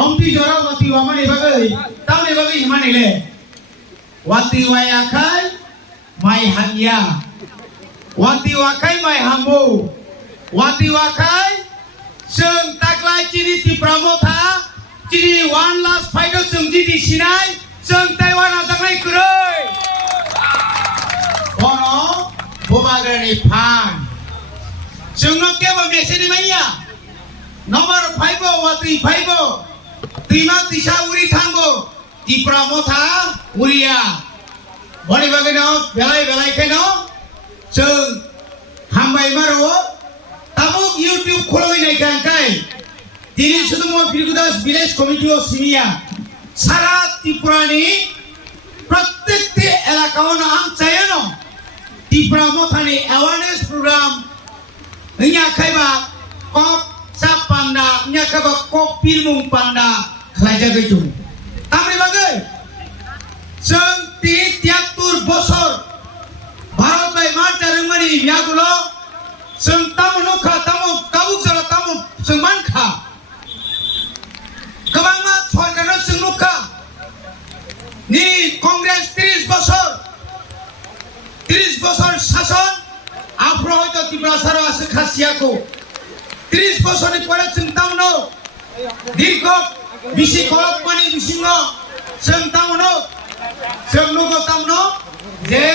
Omti jora wati wamane bagai, tamne bagai imane le. Wati wayakai, mai hanya. Wati wakai mai hambo. Wati wakai, seng taklai ciri ti pramotha, ciri one last fight seng di sinai, seng Taiwan ajangai kuroi. Kono, bobagani pan. Seng no keba meseni maya. Nomor 5 wati 5. Terima tisa uri tanggo di pramotha uria. Boni bageno belai keno seng hambai maro tabuk YouTube khuloi nai kankai. Dini sudumo Birgudas village committee o simia. Sara Tripurani प्रत्येक एलाकाओं आम चाहिए no Tripura मोथानी awareness program इन्या खाइबा corp सा पांडा इन्या खाइबा corp पिलमुंग पांडा खलाजा गयु तामरे बागै जों 73 बोसोर भारत बाय मार्च रंगमानि यागुलो जों तामनो खा तामो काबु जरा तामो जों मानखा गोबांमा सरकारनो जों नुखा नि कांग्रेस 30 बोसोर शासन आफ्रो हयतो त्रिपुरा सारा आसे खासियाखौ 30 बोसोरनि परे जों तामनो दीर्घ Bisi kolok mani bisingo sentamono semnugo tamno je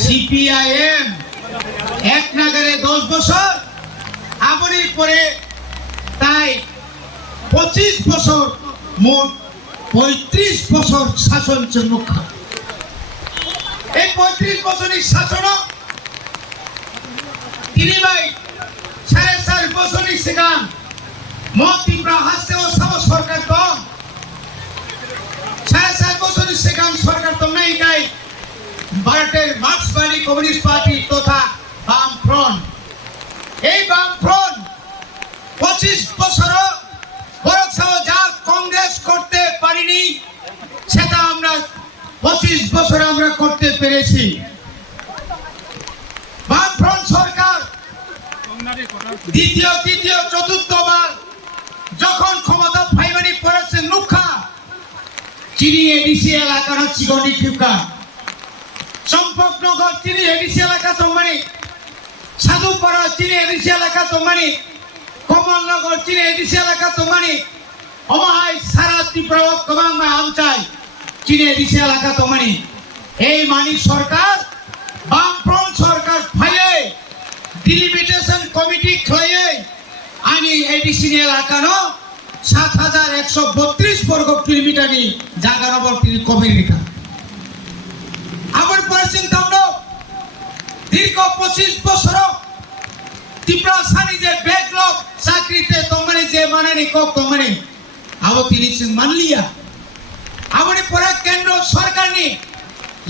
CPIM এক নাগারে 10 বছর আবরির পরে তাই 25 বছর মোট 35 বছর শাসন চমুখা এই 35 বছরের শাসন তিনি ভাই 4.5 বছরের সেখান Moti prahaste o sama sarkar tom. Saya bosoni segan sarkar tom nahi kai. Bharter Marxist Communist Party totha Bam Front. Ei Bam Front 25 বছর বড় যা কংগ্রেস করতে পারিনি সেটা আমরা 25 বছর আমরা করতে পেরেছি। বাম ফ্রন্ট সরকার দ্বিতীয় তৃতীয় চতুর্থবার যখন ক্ষমতা ফাইবানি পড়েছে নুখা চিনি এডিসি এলাকার চিগনি ফিকা সম্পর্কনগর চিনি এডিসি এলাকা তোমানি সাধুপাড়া চিনি এডিসি এলাকা তোমানি কমলনগর চিনি এডিসি এলাকা তোমানি অমাহাই সারা ত্রিপুরা কবাংমা আমচাই চিনি এডিসি এলাকা তোমানি এই মানি সরকার বামফ্রন্ট সরকার ফাইলে ডিলিমিটেশন কমিটি খাইয়ে आनी एडिसी एलाकानो 7132 वर्ग किलोमीटर नि जागा नबर तिनी कमिर रेखा आबर परेছেন तामनो दीर्घ 25 বছর ত্রিপুরা সানি যে ব্যাকলগ চাকরিতে তোমরে যে মানেনি কক তোমরে আবো তিনি মানলিয়া আবরে পরে কেন্দ্র সরকার নি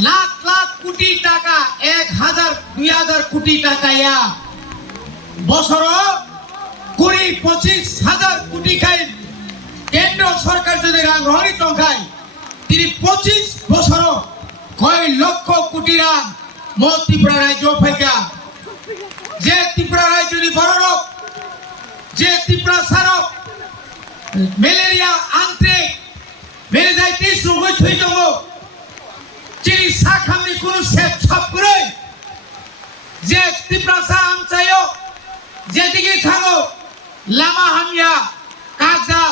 লাখ লাখ কোটি টাকা 1000 2000 কোটি টাকা ইয়া বছর 20-25 হাজার কোটি খাই কেন্দ্র সরকার যদি রাংরহনি টঙ্কায় তিনি 25 বছর কয় লক্ষ কোটি রাং মো ত্রিপুরা রাজ্য ফাইকা যে ত্রিপুরা রাজ্যনি বড় লোক যে ত্রিপুরা সারক ম্যালেরিয়া আন্ত্রিক মেনিজাইটিস রোগ হই দङ চিনি সাখামনি কোনো সেপ সব করে যে ত্রিপুরা সা আমচাयो যেদিকে থাকো লামা হামিয়া কাজা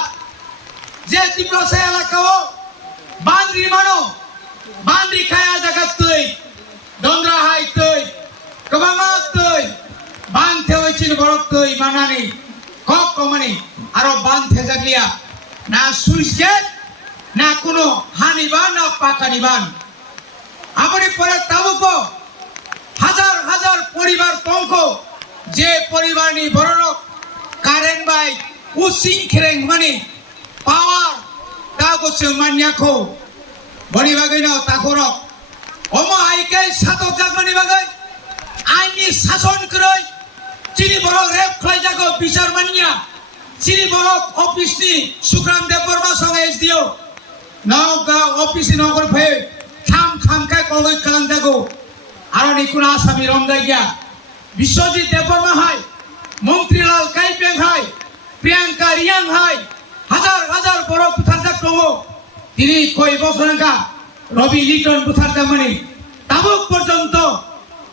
যে ত্রিপুরা সা এলাকাও বান্দ্রি মানো বান্দ্রি খায়া জায়গা তুই দন্দ্রা হাই তুই কবামা তুই বান্ধে হইছিন বড় তুই মানানি কক কমানি আরো বান্ধে জাগলিয়া না সুইচ গেট না কোনো হানিবান না পাকানিবান আমরি পরে তাবুকো হাজার হাজার পরিবার পঙ্ক যে পরিবার নি বড় লোক কারেন্ট বাই উসিং খেরেং মানি পাওয়ার কাগজ মানিয়াখো বড়ি বাগৈ না তাখরক অমা আইকে সাতক জাগমানি বাগৈ আইনি শাসন করে চিনি বড় রেপ খাই জাগো বিচার মানিয়া চিনি বড় অফিস নি সুগ্রাম দেববর্মা সঙ্গে এসডিও নগাঁও অফিস নগর ফে খাম খামকায় কগৈ কালাং জাগো আর নিকুনা আসামি রমদাই গিয়া বিশ্বজিৎ দেববর্মা হাই মন্ত্রীলাল কাইপেং হাই প্রিয়াঙ্কা রিয়াং হাই হাজার হাজার दंगो तिनी कय बसरंगा रवि लिटन बुथारदोंमोन ताबुक पर्यन्त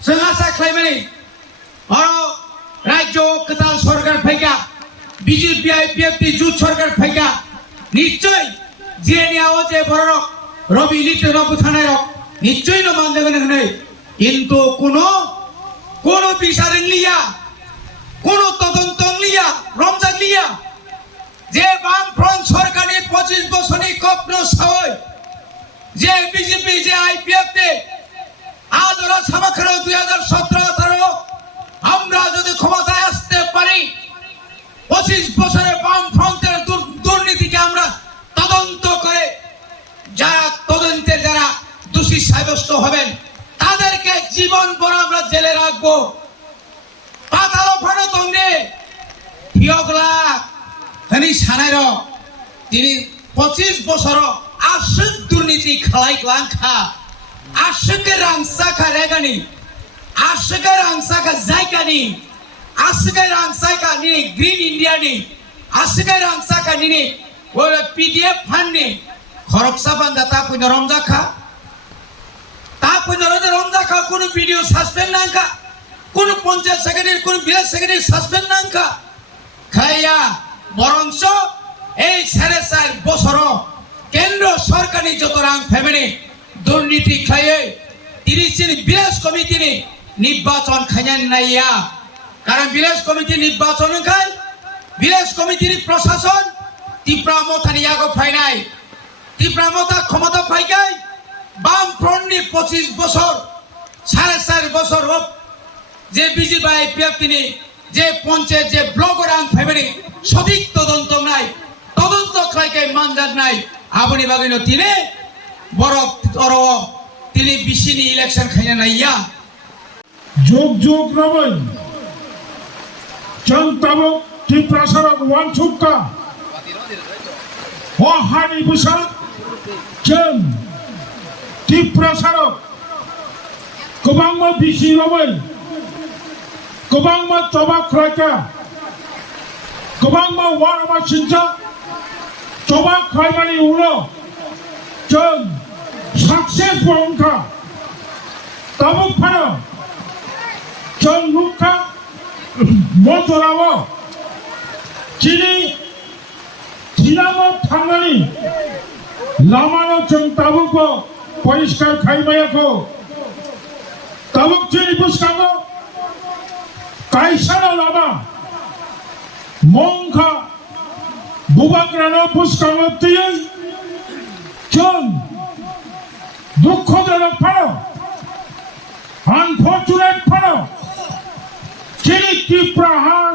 जों आसा खालामोन और राज्य गोदान सरकार फैगा बीजेपी आईपीएफटी जुट सरकार फैगा निश्चय जिरानियाव जे बर रवि लिटन बुथारनाय निश्चय न मानगोन होननाय किन्तु कोनो বিচার লিয়া কোনো তদন্ত লিয়া রমজান লিয়া যে বামফ্রন্ট সরকারের 25 বছরের কপ্ন সয় যে বিজেপি যে আইপিএফ তে আজ ওরা সমগ্র 2017-18 আমরা যদি ক্ষমতায় আসতে পারি 25 বছরের বামফ্রন্টের দুর্নীতিকে আমরা তদন্ত করে যারা তদন্তের যারা দোষী সাব্যস্ত হবেন তাদেরকে জীবন ভর আমরা জেলে রাখবো পাতালো ফানো তংনে হিয়গলা ধনি সানাইর তিনি 25 বছর আশক দুর্নীতি খালাইগ্লাংখা আশকে রাংসাখা রেগানি আশকে রাংসাখা জায়গানি আশকে রাংসাখা নি গ্রিন ইন্ডিয়া নি আশকে রাংসাখা নি ওরে পিডিএফ ফান্ডনি খরকসা বান্দাতা পুন রমজাখা তা পুন রমজাখা কোন ভিডিও সাসপেন্ড নাংখা কোন পঞ্চায়েত সেক্রেটারি কোন ভিলেজ সেক্রেটারি সাসপেন্ড নাংখা খাইয়া বরংস এই 4.5 বছর কেন্দ্র সরকারি যত রাং ফ্যামিলি দুর্নীতি খাইয়ে 30 ভিলেজ কমিটি নির্বাচন খাইয়ান নাইয়া কারণ ভিলেজ কমিটি নির্বাচন খাই ভিলেজ কমিটির প্রশাসন তীব্রামতানি আগো ফাইনাই তীব্রামতা ক্ষমতা ফাইগাই বাম ফ্রন্টনি 25 বছর 4.5 বছর যে বিজেপি আইপিএফ তিনি যে পঞ্চায়েত যে ব্লক রাং ফ্যামিলি সঠিক তদন্ত নাই তদন্ত খাইকে মানজাত নাই আপনি বাগিনো তিনি বড় অর তিনি বিশিনি ইলেকশন খাইনা নাইয়া যোগ যোগ রবই চন্তাব ত্রিপ্রাসারক ওয়ানসুক্কা ওহানি বুসা চন ত্রিপ্রাসারক গোবাংমা বিশি রবই গোবাংমা চবাক খাইকা গোবাংমা ওয়ারমা সিনচা চবাক খাইমানি উলো চন সাকসেস বংখা তাবুক ফানো চন লুকা মজরাও চিনি থিনামো থাঙ্গানি লামানো চন তাবুক পরিষ্কার খাইমায়াকো তাবুক চিনি বুসকাগো কাইসানো লামা মংখা বুবাগ্রানো বুসকাগো তিয়াই চন দুঃখজনক ফানো আনফরচুনেট ফানো চিনি ত্রিপ্রাহার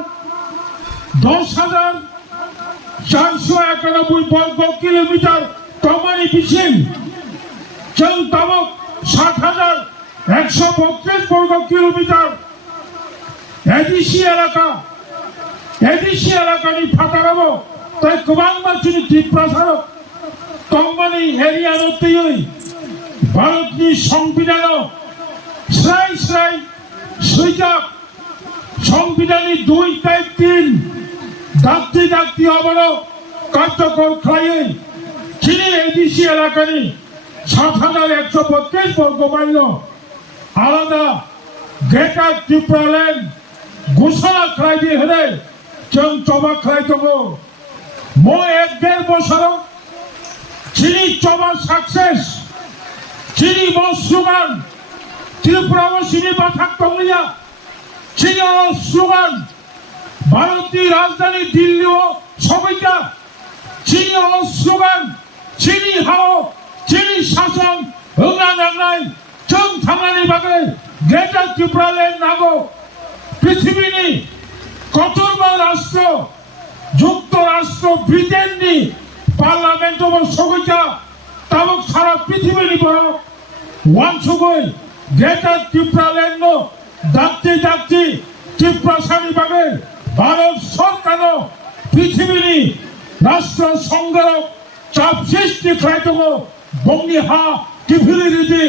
10,491 বর্গ কিলোমিটার তমানি বিশিল চং তাবক 7,132 বর্গ কিলোমিটার এডিসি এলাকানি ফাটারাবো তাই গোবাংমা চিনি ত্রিপ্রাসারক তমানি এরিয়া নতেই ভারতনি সংবিধান স্রাই সুইজাক সংবিধানী 2/3 ডাক্তি আবারও কার্যকর খাইয়ে চিনি এডিসি এলাকানি 7,132 বর্গ মাইল আলাদা গ্রেটার ত্রিপুরাল্যান্ড ঘোষণা খাই দিয়ে হলে চং চবাক খাই তবো মো 1.5 বছর চিনি চবা সাকসেস চিনি মো সুগান ত্রিপুরা চিনি বাথাক তংলিয়া চিনি সুগান ভারতীয় রাজধানী দিল্লি ও সবাইকা চিনি সুগান চিনি হাও চিনি শাসন হঙ্গা নাংনাই চং থাঙ্গানি বাগে গ্রেটার ত্রিপুরাল্যান্ড নাগো পৃথিবীনি কতরবা রাষ্ট্র যুক্তরাষ্ট্র ব্রিটেননি পার্লামেন্ট ও সবাইকা তাবক সারা পৃথিবীনি বড় ওয়ানসুগই গ্রেটার ত্রিপুরাল্যান্ড ডাকতে ত্রিপ্রাসানি বাগে ভারত সরকার পৃথিবীনি রাষ্ট্র সংঘর চাপ সৃষ্টি খাইতব বঙ্গি হা টিভিলি রীতি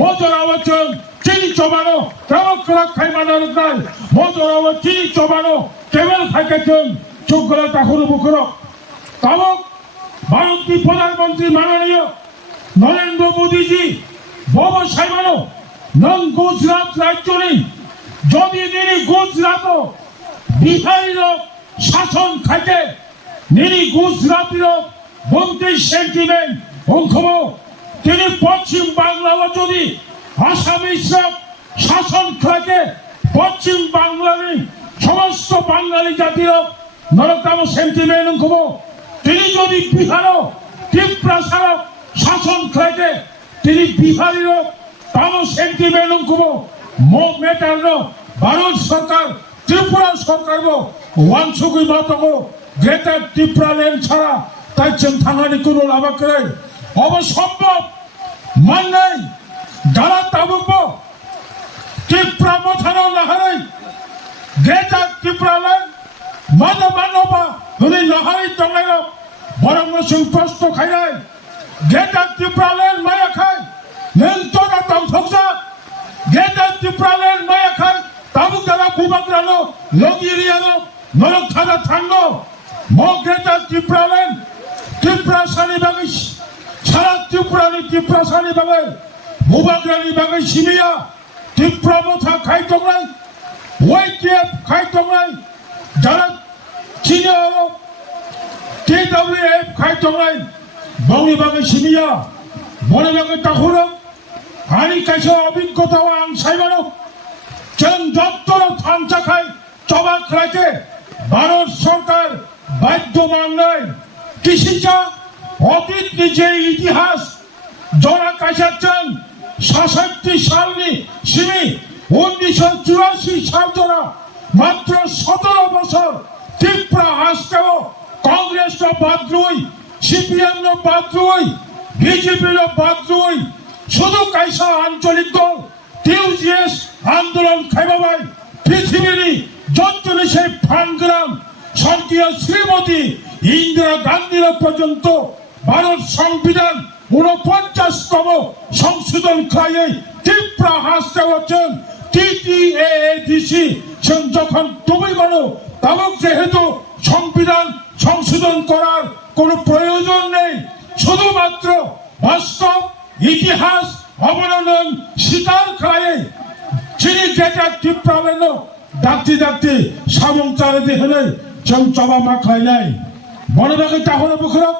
মজরাওচন চিনি চবানো কেবল খাই মানার নাই মজরাও চিনি চবানো কেবল খাইকেছেন চোখগুলো তাকুর বুকুর তাবক ভারতীয় প্রধানমন্ত্রী মাননীয় নরেন্দ্র মোদীজি ব্যবসায়মানো নন গুজরাট রাজ্যনি যদি তিনি গুজরাট বিহারীর শাসন খাইতে তিনি গুজরাটের মন্ত্রী সেন্টিমেন্ট অংশব তিনি পশ্চিম বাংলার যদি আসামিস শাসন খাইতে পশ্চিম বাংলার সমস্ত বাঙালি জাতির নরতম সেন্টিমেন্ট অংশব তিনি যদি বিহার ত্রিপুরা শাসন খাইতে তিনি বিহারীর তাম সেন্টিমেন্ট অংশব মো মেটার ভারত সরকার ত্রিপুরা সরকার ওয়ানসুকি মাতক গ্রেটার ত্রিপুরা ল্যান্ড ছাড়া তাই থানানি কোনো লাভ করে অবসম্ভব মান্নাই যারা তাবুক ত্রিপুরা মথানো নাহারাই গ্রেটার ত্রিপুরা ল্যান্ড মানো মানবা হলে নাহারাই দংলাইল বরং সিং প্রশ্ন খাইনাই গ্রেটার ত্রিপুরা ল্যান্ড মায়া খায় নেন্তরা তংসা গ্রেটার ত্রিপুরা ল্যান্ড মায়া খায় তাবুক যারা বুবাগ্রানো লগিরিয়ানো নরক খানা থাঙ্গো মো গ্রেটার ত্রিপুরা ল্যান্ড ত্রিপুরা সানি বাগে সারা ত্রিপুরানি ত্রিপুরা সানি বাগে বুবাগ্রানি বাগে সিমিয়া ত্রিপুরা মথা খাই টংলাই ওয়াইটিএফ খাই টংলাই যারা চীনে হলো TWF খাই টংলাই বংনি বাগে সিমিয়া বনে বাগে তাহুরো হানি কাছে অভিজ্ঞতা আং সাইবানো जों যত্তর থামচা খাই চবাক রাখে ভারত সরকার বাধ্য মাননাই কৃষিচা অতীত নিজে ইতিহাস জরা কাছাচ্ছেন ৬৭ সালনি সিমি ১৯৮৪ সাল জরা মাত্র ১৭ বছর ত্রিপুরা হাসতেও কংগ্রেস বাদ্রুই সিপিএম বাদ্রুই বিজেপির বাদ্রুই শুধু কাইসা আঞ্চলিক দল টিউজিএস আন্দোলন খাইবাবাই পৃথিবীর যন্ত্রণী ফানগ্রাম স্বর্গীয় শ্রীমতী ইন্দিরা গান্ধীর পর্যন্ত ভারত সংবিধান ৪৯তম সংশোধন খাইয়ে ত্রিপুরা হাসতে হচ্ছেন TTAADC যখন তুমি বলো তখন যেহেতু সংবিধান সংশোধন করার কোনো প্রয়োজন নেই শুধুমাত্র বাস্তব ইতিহাস অবলম্বন স্বীকার খায় চিনি যেটা ত্রিপুরা ডাকতে ডাকতে সামং চালে দেখে চবা মা খাই নাই মনে রাখে তাহলে বুখরক